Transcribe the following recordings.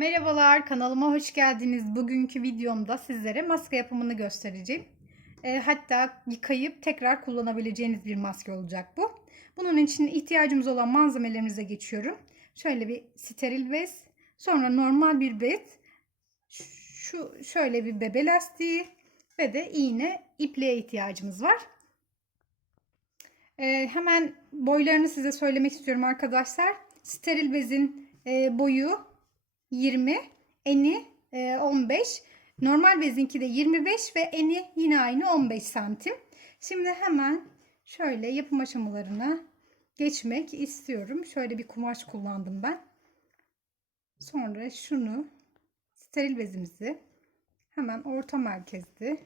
Merhabalar kanalıma hoş geldiniz. Bugünkü videomda sizlere maske yapımını göstereceğim. E, hatta yıkayıp tekrar kullanabileceğiniz bir maske olacak bu. Bunun için ihtiyacımız olan malzemelerimize geçiyorum. Şöyle bir steril bez, sonra normal bir bez, şu şöyle bir bebe lastiği ve de iğne, ipliğe ihtiyacımız var. E, hemen boylarını size söylemek istiyorum arkadaşlar. Steril bezin e, boyu 20, eni e, 15. Normal bezinki de 25 ve eni yine aynı 15 santim. Şimdi hemen şöyle yapım aşamalarına geçmek istiyorum. Şöyle bir kumaş kullandım ben. Sonra şunu steril bezimizi hemen orta merkezde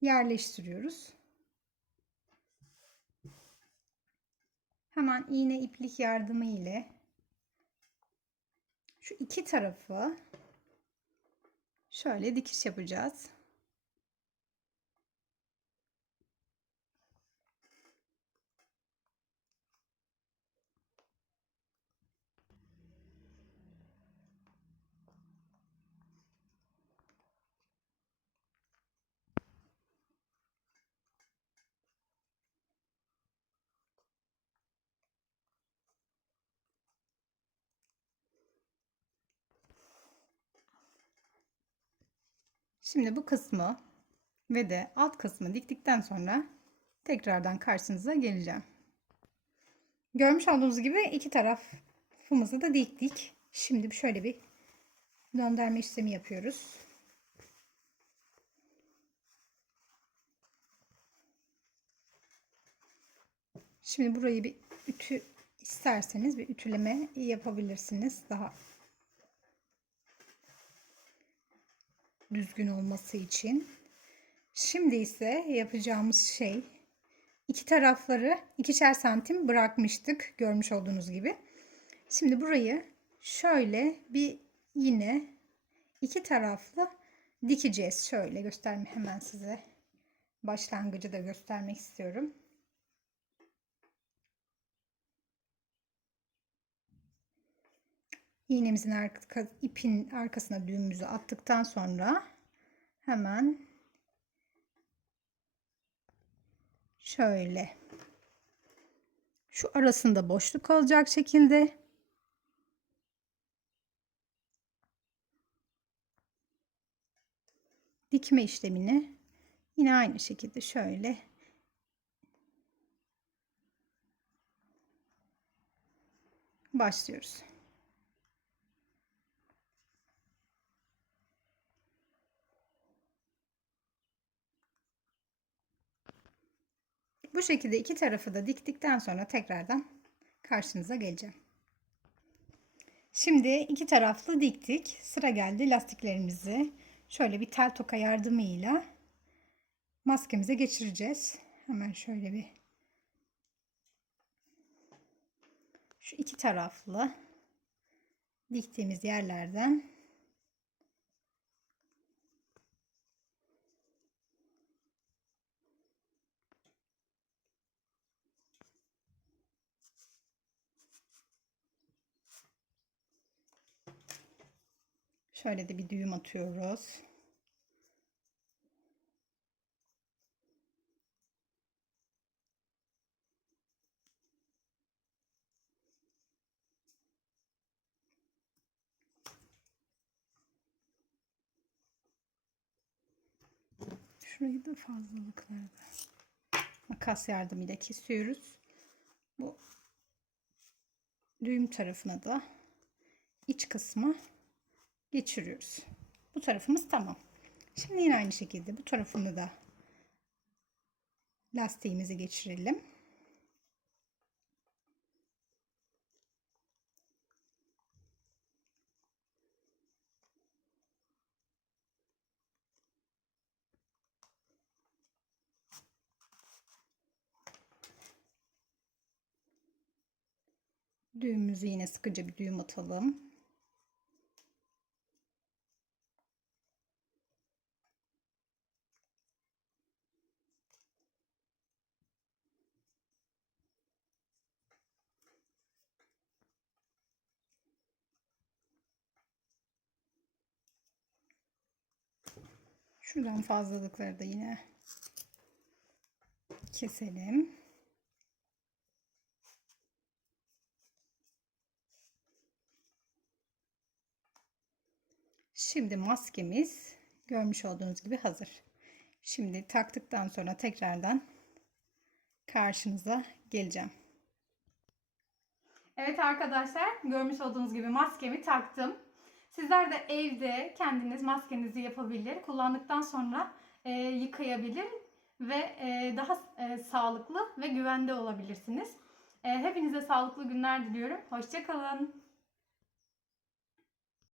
yerleştiriyoruz. Hemen iğne iplik yardımı ile şu iki tarafı şöyle dikiş yapacağız. Şimdi bu kısmı ve de alt kısmı diktikten sonra tekrardan karşınıza geleceğim. Görmüş olduğunuz gibi iki tarafımızı da diktik. Şimdi şöyle bir döndürme işlemi yapıyoruz. Şimdi burayı bir ütü isterseniz bir ütüleme yapabilirsiniz. Daha düzgün olması için. Şimdi ise yapacağımız şey iki tarafları ikişer santim bırakmıştık görmüş olduğunuz gibi. Şimdi burayı şöyle bir yine iki taraflı dikeceğiz. Şöyle gösterme hemen size başlangıcı da göstermek istiyorum. iğnemizin arka, ipin arkasına düğümümüzü attıktan sonra hemen. Şöyle. Şu arasında boşluk olacak şekilde. Dikme işlemini yine aynı şekilde şöyle. Başlıyoruz. Bu şekilde iki tarafı da diktikten sonra tekrardan karşınıza geleceğim. Şimdi iki taraflı diktik. Sıra geldi lastiklerimizi şöyle bir tel toka yardımıyla maskemize geçireceğiz. Hemen şöyle bir şu iki taraflı diktiğimiz yerlerden Şöyle de bir düğüm atıyoruz. Şurayı da fazlalıkları makas yardımıyla kesiyoruz. Bu düğüm tarafına da iç kısmı geçiriyoruz. Bu tarafımız tamam. Şimdi yine aynı şekilde bu tarafını da lastiğimizi geçirelim. Düğümümüzü yine sıkıca bir düğüm atalım. Şuradan fazlalıkları da yine keselim. Şimdi maskemiz görmüş olduğunuz gibi hazır. Şimdi taktıktan sonra tekrardan karşınıza geleceğim. Evet arkadaşlar görmüş olduğunuz gibi maskemi taktım. Sizler de evde kendiniz maskenizi yapabilir. Kullandıktan sonra e, yıkayabilir ve e, daha e, sağlıklı ve güvende olabilirsiniz. E, hepinize sağlıklı günler diliyorum. Hoşçakalın.